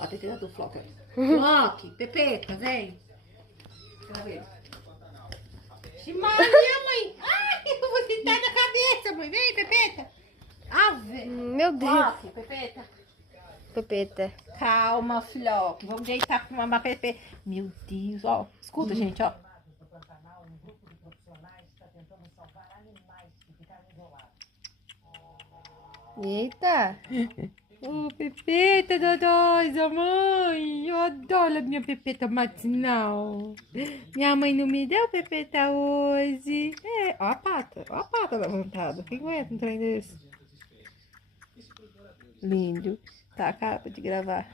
Ó, a teteta do Flock. Flock, Pepeta, vem. Deixa eu ver. Maria, mãe. Ai, eu vou sentar na cabeça, mãe. Vem, Pepeta. Ave. Meu Deus. Flock, Pepeta. Pepeta. Calma, Flock. Vamos deitar com uma Pepeta. Meu Deus, ó. Escuta, gente, ó. Eita. Ô, Pepeta Dodói, mãe. Eu adoro a minha Pepeta matinal. Minha mãe não me deu Pepeta hoje. É, ó a pata levantada. Quem aguenta um trem desse? Lindo. Tá, acaba de gravar.